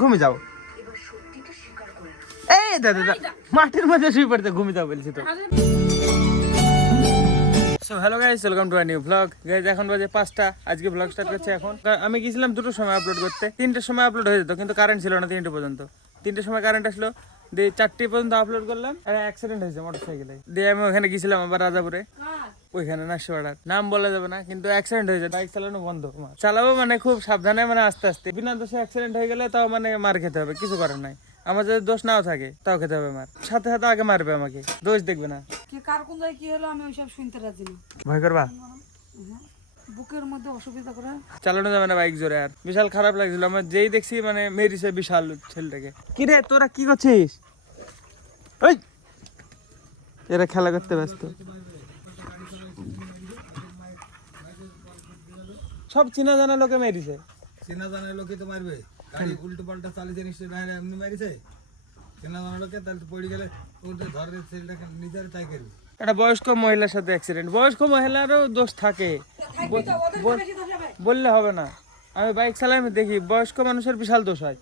ঘুমিয়ে যাও। এই দাদা মাটির মধ্যে শুয়ে পড়তে ঘুমিয়ে যাও বলছি তো। So hello guys, welcome to a new blog. Guys এখন বাজে 5টা, আজকে ব্লগ স্টার্ট করছে এখন। আমি গেছিলাম 2টোর সময় আপলোড করতে, 3টের সময় আপলোড হয়ে যেত, কিন্তু কারেন্ট ছিল না 3টে পর্যন্ত। 3টের সময় কারেন্ট আসলো, দিয়ে 4টে পর্যন্ত আপলোড করলাম। আর অ্যাক্সিডেন্ট হয়েছে মোটরসাইকেলে, দিয়ে আমি ওখানে গেছিলাম আবার রাজাপুরে, ওইখানে নাসিপাড়ার, নাম বলা যাবে না, কিন্তু অ্যাক্সিডেন্ট হয়েছে। বাইক চালানো বন্ধ, চালাবো মানে খুব সাবধানে, মানে আস্তে আস্তে। বিনা দোষে অ্যাক্সিডেন্ট হয়ে গেলে তাও মানে মার খেতে হবে, কিছু করার নাই। আমার যদি দোষ নাও থাকে তাও খেতে হবে মার, সাথে সাথে আগে মারবে আমাকে, দোষ দেখবে না। কে কার কোন জায়গায় কি হলো আমি ওইসব শুনতে রাজি না। ভয় করবা? বুকের মধ্যে অসুবিধা করে চালানো যাবে না বাইক জোরে। আর বিশাল খারাপ লাগছিল আমার, যেই দেখছি মানে মেরিছে বিশাল ছেলেটাকে। কি রে তোরা কি করছিস? ওই এরা খেলা করতে ব্যস্ত, সব চেনা জানা লোকে মেরিছে। চেনা জানা লোকে তো মারবে, গাড়ি উল্টো পাল্টা চালিয়ে নিশ্চয়ই না এমনি মারিছে। চেনা জানা লোকে তাহলে তো পড়ে গেলে ওদের ধরে ছেলেটাকে নিজের তাই করবে। একটা বয়স্ক মহিলার সাথে অ্যাক্সিডেন্ট, বয়স্ক মহিলারও দোষ থাকে, বললে হবে না। আমি বাইক চালাই, আমি দেখি বয়স্ক মানুষের বিশাল দোষ হয়।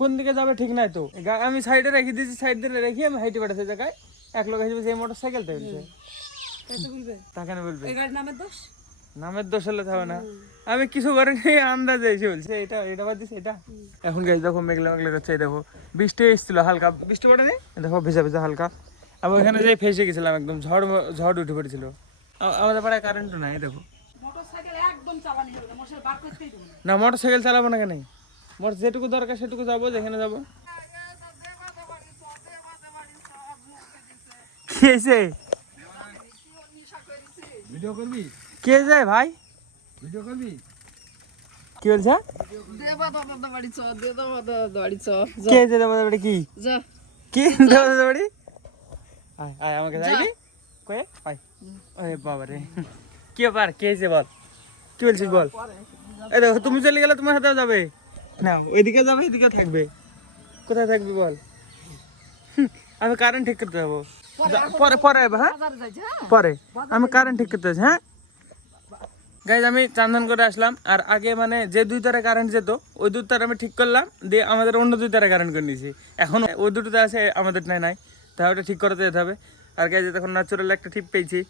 কোন দিকে যাবে ঠিক নাই তো, আমি সাইডে রেখে দিয়েছি, সাইড দিয়ে রেখে আমি হাইটে বেড়াতে জায়গায় এক লোক এসে এই মোটর সাইকেলটা হয়েছে, তাকে বলবে নামের দোষ হলে হবে না। আমি কিছু করিনি, আন্দাজে এসে বলছে এটা এটা বাদ দিছে এটা। এখন গাইস দেখো মেঘলা মেঘলা করছে, দেখো বৃষ্টি এসেছিল হালকা, বৃষ্টি পড়েনি, দেখো ভেজা ভেজা হালকা। আমি ওখানে যাই ফেসে গেছিলাম, একদম ঝড় ঝড় উঠে পড়েছিল। আমাদের পাড়ায় কারেন্টও নাই, দেখো। না মোটর সাইকেল চালাবো না, কেন? মোটর যেটুকু দরকার সেটুকু যাবো, যেখানে যাবো। কি হয়েছে? ভিডিও করবি? কে যায় ভাই? ভিডিও করবি? কি বলছে? কে যে দেবো বাড়ি? কি কি দেবো বাড়ি? আয় আয় আমাকে যাইবি কয়ে আয়। আরে বাবা রে, কি ব্যাপার? কে যে বল, কি বলছিস বল? এই দেখো তুমি চলে গেলে তোমার সাথেও যাবে না, ওইদিকে যাবে এদিকে থাকবে, কোথায় থাকবি বল? আমি কারেন্ট ঠিক করতে যাবো পরে পরে, হ্যাঁ পরে আমি কারেন্ট ঠিক করতে যাচ্ছি। হ্যাঁ গাইজ আমি চান্দান করে আসলাম, আর আগে মানে যে 2 তারে কারেন্ট যেত ওই 2 তার আমি ঠিক করলাম, দিয়ে আমাদের অন্য 2 তারে কারেন্ট করে নিয়েছি। এখন ওই 2টোতে আছে, আমাদের নাই, তাহলে ওটা ঠিক করতে যেতে হবে। আর গাইজ তখন ন্যাচুরাল একটা টিপ পেয়েছি,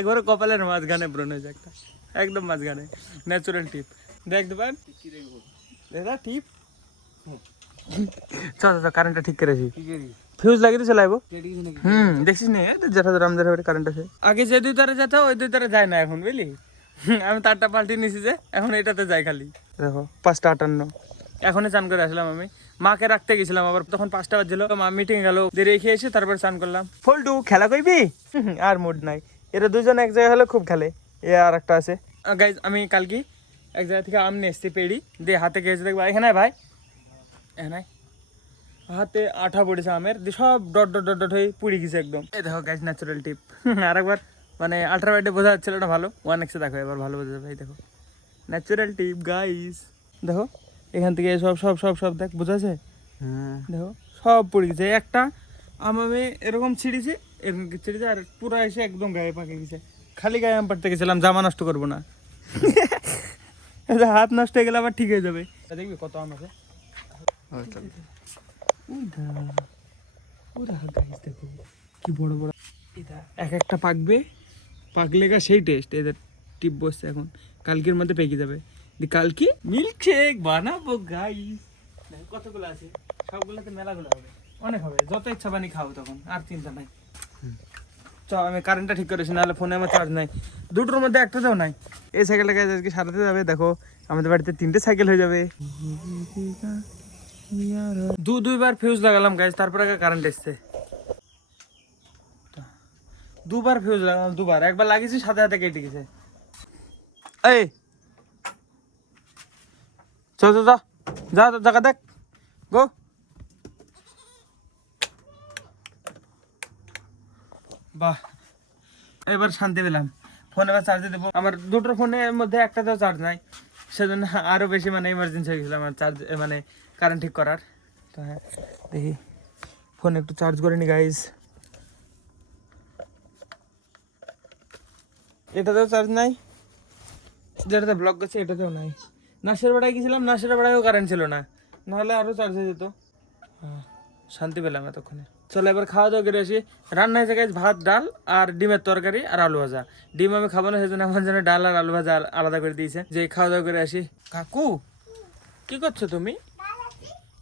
একবারে কপালের মাঝখানে ব্রণ হয়েছে একটা, একদম মাঝখানে ন্যাচুরাল টিপ। দেখতে পান দাদা টিপ। চল কারেন্টটা ঠিক করেছি, ফিউজ লাগিয়ে দিয়ে চলাইবো। দেখছিস না যেটা ধর আমাদের কারেন্ট আছে, আগে যে 2 তারে যেত ওই 2 তারে যায় না এখন, বুঝলি? আমি তারটা পাল্টিয়ে নিছি যে এখন এটাতে যাই খালি। দেখো 5:58 এখনই চান করে আসলাম আমি, মাকে রাখতে গেছিলাম, আবার তখন 5টা বাজছিল, মা মিটিং গেল, দিয়ে রেখে এসে তারপর চান করলাম। ফল্টু খেলা কইবি? আর মুড নাই, এরা দুজন এক জায়গায় হলে খুব খেলে। এ আর একটা আছে। গাইজ আমি কালকে এক জায়গা থেকে আম নিয়ে এসছি পেড়ি, দিয়ে হাতে খেয়েছি, দেখবো এখানে ভাই এখানে হাতে আঠা পড়েছে আমের, দিয়ে সব ডট ডট ডট ডট হয়ে পুড়ে গেছে একদম। এই দেখো গাইজ ন্যাচারাল টিপ। আরেকবার মানে আল্ট্রাভাইটে বোঝা যাচ্ছিল না ভালো, 1x দেখো এবার ভালো বোঝা যাবে। দেখো ন্যাচারাল টিপ গাইজ, দেখো এখান থেকে সব সব সব সব দেখ বোঝা আছে, দেখো সব পড়ে গেছে। একটা আম আমি এরকম ছিঁড়েছি, এরকম ছিঁড়েছে, আর পুরো এসে একদম গায়ে পাকে গেছে। খালি গায়ে আম পাড়তে গেছিলাম, জামা নষ্ট করবো না। হাত নষ্ট হয়ে গেলে আবার ঠিক হয়ে যাবে। দেখবি কত আম আছে, কি বড় বড়, এক একটা পাকবে, পাকলে গা সেই টেস্ট। এদের টিপ বসছে এখন, কালকের মধ্যে পেকে যাবে। কালকে মিল্কশেক বানাবো গাইস। কতগুলো আছে, সবগুলোতে মেলাগুলো হবে, অনেক হবে, যত ইচ্ছা বানিয়ে খাও তখন, আর চিন্তা নাই। চ আমি কারেন্টটা ঠিক করেছি, নাহলে ফোনে আমার চার্জ নাই, 2টোর মধ্যে একটাতেও নাই। এই সাইকেলটাকে আজকে সারাতে যাবে, দেখো আমাদের বাড়িতে 3টে সাইকেল হয়ে যাবে। 2বার ফিউজ লাগালাম গাইজ, তারপরে কারেন্ট এসছে। 2বার ফিউজ লাগালাম, 2বার, একবার লাগিয়েছি সাথে সাথে কেটে গেছে। এই চল যা যা জায়গা দেখ, গো। বাহ এবার শান্তি পেলাম, ফোন এবার চার্জে দেবো। আমার 2টোর ফোনের মধ্যে একটাতেও চার্জ নাই, সেজন্য আরও বেশি মানে ইমার্জেন্সি হয়ে গেছিলাম আমার চার্জ মানে কারেন্ট ঠিক করার। তো হ্যাঁ দেখি ফোন একটু চার্জ করে নি গাইজ। এটাতেও চার্জ নাই, যেটাতে ব্লক করছে এটাতেও নাই, নাসের বেড়ায় গেছিলাম, নাসের বেড়ায়ও কারেন্ট ছিল না, নাহলে আরো চার্জ হয়ে যেত। শান্তি পেলাম এতক্ষণে। চলো এবার খাওয়া দাওয়া করে আসি। রান্না হয়েছে গাইস ভাত, ডাল আর ডিমের তরকারি আর আলু ভাজা। ডিম আমি খাবো না, সেজন্য আমার জন্য ডাল আর আলু ভাজা আলাদা করে দিয়েছে। যে খাওয়া দাওয়া করে আসি। কাকু কি করছো তুমি?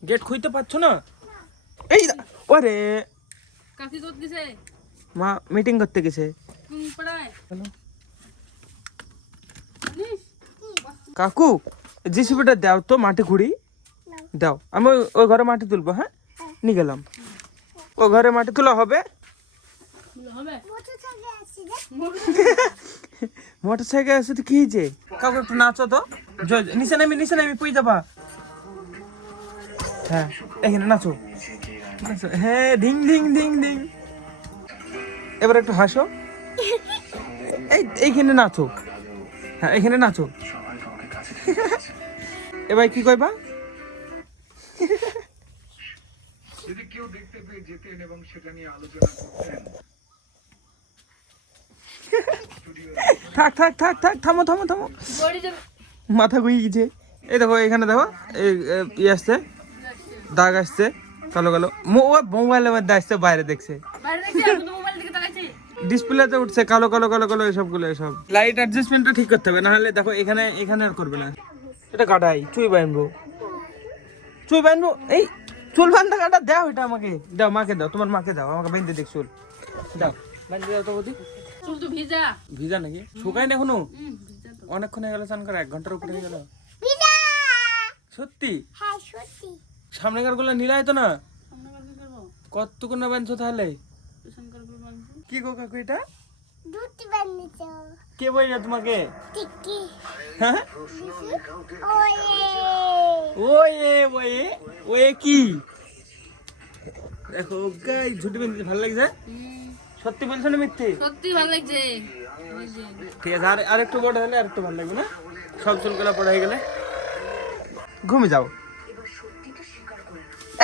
গেট খুইতে পারছো না? এই ওরে কাকি কত দিছে? মা মিটিং করতে গেছে। কোন পড়ায়? কাকু জিসিবিটা দাও তো, মাটি খুঁড়ি দাও, আমি ওই ঘরে মাটি তুলবো। হ্যাঁ নিয়ে গেলাম, ও ঘরে মাটি তোলা হবে। হবে মোটর সাইকেল আছে তো কি হয়েছে? কাকু একটু নাচো তো, নিচে নামি পুই যাবা। হ্যাঁ এখানে নাচো, নাচো। হ্যাঁ ঢিং ঢিং ঢিং ঢিং। এবার একটু হাসো, এইখানে নাচো। হ্যাঁ এখানে নাচো। এবার কি কইবা? যদি কেউ দেখতে পেয়ে যেতেন এবং সেটা নিয়ে আলোচনা করতেন। থাক থাক থাক থাক, থামো থামো থামো, মাথা ঘুরিয়ে গেছে। এই দেখো এখানে দেখো, এই আসছে দাগ আসছে কালো কালো, মোবাইলের মধ্যে আসছে, বাইরে দেখছে, ডিসপ্লেতে উঠছে কালো কালো কালো কালো এসবগুলো। এসব লাইট অ্যাডজাস্টমেন্টটা ঠিক করতে হবে, না হলে দেখো এখানে এখানে আর করবে না। এটা কাটাই চুই বাঁধবো, চুই বাঁধবো। এই চুল বান্ধা কাটা দাও, এটা আমাকে দাও, মাকে দাও, তোমার মাকে দাও, আমাকে বেঁধে দেখ চুল দাও, বেঁধে দাও তো বৌদি। চুল তো ভিজা। ভিজা নাকি? শুকাই না এখনো? ভিজা তো। অনেকক্ষণ হয়ে গেল স্নান করা, 1 ঘন্টার উপরে হয়ে গেল। সত্যি? হ্যাঁ সত্যি। সামনেকার গুলো নীলাই তো না? আমরা কাকে করব? কতক্ষণ না বানছো তাহলে? টিউশন করব বানবো। কি গো কাকু এটা? দুধ বানিয়েছো কে বইলা তোমাকে? টিকি হ্যাঁ ওয়ে ওয়ে ওয়ে কি দেখো গাই, ঝুটি বেঁধে ভালো লাগছে? সত্যি বলছো না মিথ্যে? সত্যি ভালো লাগছে। ঠিক আছে, আর একটু বড় হলে আর একটু ভালো লাগবে না? সব চুলগুলা পড়া হয়ে গেলে ঘুমিয়ে যাও।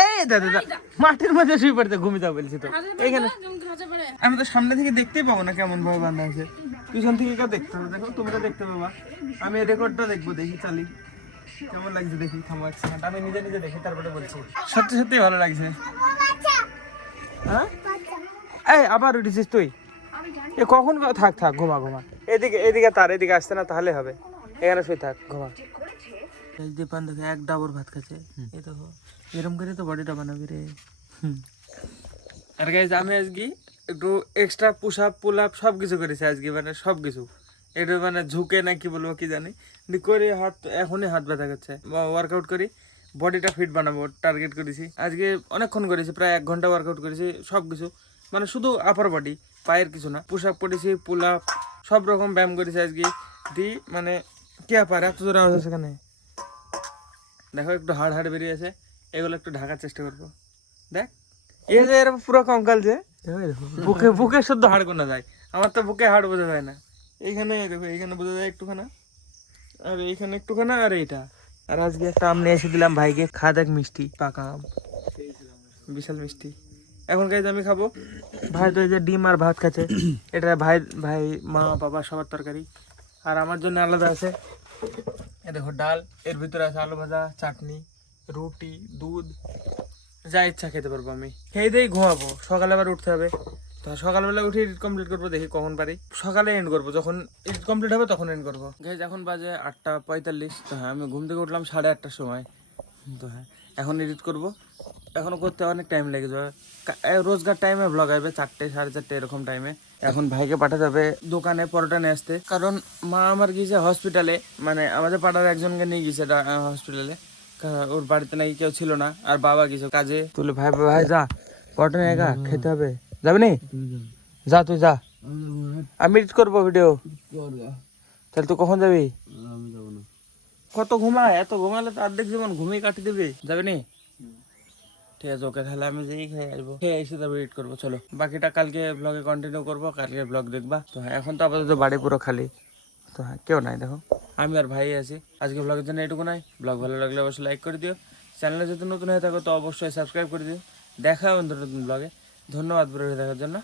এই দাদা মাটির মধ্যে শুয়ে পড়তে ঘুমিয়ে যাও বলছি তো। এইখানে আমি তো সামনে থেকে দেখতেই পাবো না কেমন ভাবে বাঁধা আছে, পিছন থেকে কেউ দেখতে হবে। দেখো তোমরা দেখতে পাবা, আমি রেকর্ডটা দেখবো, দেখি চালি কেমন লাগছে দেখি। থামো এক সেকেন্ড, আমি নিজে নিজে দেখি তারপরে বলছি। সত্যি সত্যি ভালো লাগছে। হ্যাঁ এই আবার উঠেছিস তুই? এ কখন থাক থাক, ঘুমা ঘুমা। এদিকে এদিকে তার এদিকে আসছে না, তাহলে হবে। এখানে শুয়ে থাক, ঘুমা। এই যে পান দেখো, এক ডাবর ভাত খাচ্ছে। এই দেখো এরকম করে তো বডিটা বানাবি রে। আর গাইজ আমি আজকে একটু extra push up pull up সব কিছু করেছি আজকে, মানে সব কিছু একটু মানে ঝুঁকে না কি বলবো কি জানি করে, হাত এখনই হাত ব্যথা করছে। ওয়ার্কআউট করি, বডিটা ফিট বানাবো টার্গেট করেছি আজকে। অনেকক্ষণ করেছি, প্রায় 1 ঘন্টা ওয়ার্কআউট করেছি। সব কিছু মানে শুধু আপার বডি, পায়ের কিছু না। পুশ আপ করেছি, পুল আপ সব রকম ব্যায়াম করেছি আজকে। দি মানে কে পারে এত জোরে আওয়াজ সেখানে। দেখো একটু হাড় হাড় বেরিয়েছে, এগুলো একটু ঢাকার চেষ্টা করবো। দেখ এই যে এরকম পুরো কঙ্কাল যে বুকে বুকে শুদ্ধ হাড় গোনা যায়, আমার তো বুকে হাড় বোঝা যায় না। এইখানে দেখো, এইখানে বোঝা যায় একটুখানা, আর এইখানে একটুখানা, আর এইটা। আর আজকে একটা আম নিয়ে এসে দিলাম ভাইকে, খা দেখ মিষ্টি পাকা আম, বিশাল মিষ্টি। এখন গাইজ আমি খাবো। ভাই তো এই যে ডিম আর ভাত খাচ্ছে, এটা ভাই ভাই মা বাবা সবার তরকারি। আর আমার জন্য আলাদা আছে, এ দেখো ডাল, এর ভিতরে আছে আলু ভাজা, চাটনি, রুটি, দুধ, যা ইচ্ছা খেতে পারবো আমি। খেয়ে দিয়েই ঘুমাবো, সকালে আবার উঠতে হবে। তো সকালবেলা উঠে এডিট কমপ্লিট করবো, দেখি কখন পারি। সকালে এন্ড করবো, যখন এডিট কমপ্লিট হবে তখন এন্ড করবো। গাইজ এখন বাজে 8:45। তো হ্যাঁ আমি ঘুম থেকে উঠলাম 8:30টার সময়। তো হ্যাঁ এখন এডিট করবো, এখনো করতে অনেক টাইম লেগে যাবে। রোজগার টাইমে ব্লগ আসবে 4টে 4:30 এরকম টাইমে। এখন ভাইকে পাঠাতে হবে দোকানে পরোটা নিয়ে আসতে, কারণ মা আমার গিয়েছে হসপিটালে, মানে আমাদের পাড়ার একজনকে নিয়ে গিয়েছে হসপিটালে। ওর বাড়িতে নাকি কেউ ছিল না, আর বাবা গেছে কাজে। তুলে ভাই ভাই যা পরোটা নিয়ে গা, খেতে হবে। যাবে নি? যা তুই যা, আমি এডিট করবো ভিডিও। তাহলে তুই কখন যাবি? কত ঘুমায়, এত ঘুমালে তো অর্ধেক জীবন ঘুমিয়ে কাটিয়ে দেবে। যাবে নি? ঠিক আছে ওকে, তাহলে আমি যেই খেয়ে আসবো, খেয়ে এসে তারপর এডিট করবো। চলো বাকিটা কালকে ব্লগে কন্টিনিউ করবো, কালকে ব্লগ দেখবা। তো হ্যাঁ এখন তো আপাতত বাড়ি পুরো খালি। তো হ্যাঁ কেউ নাই, দেখো আমি আর ভাই আছি। আজকে ব্লগের জন্য এটুকু নাই। ব্লগ ভালো লাগলে অবশ্যই লাইক করে দিও, চ্যানেলে যদি নতুন হয়ে থাকো তো অবশ্যই সাবস্ক্রাইব করে দিও। দেখা হবে নতুন ব্লগে। ধন্যবাদ ভিডিও দেখার জন্য।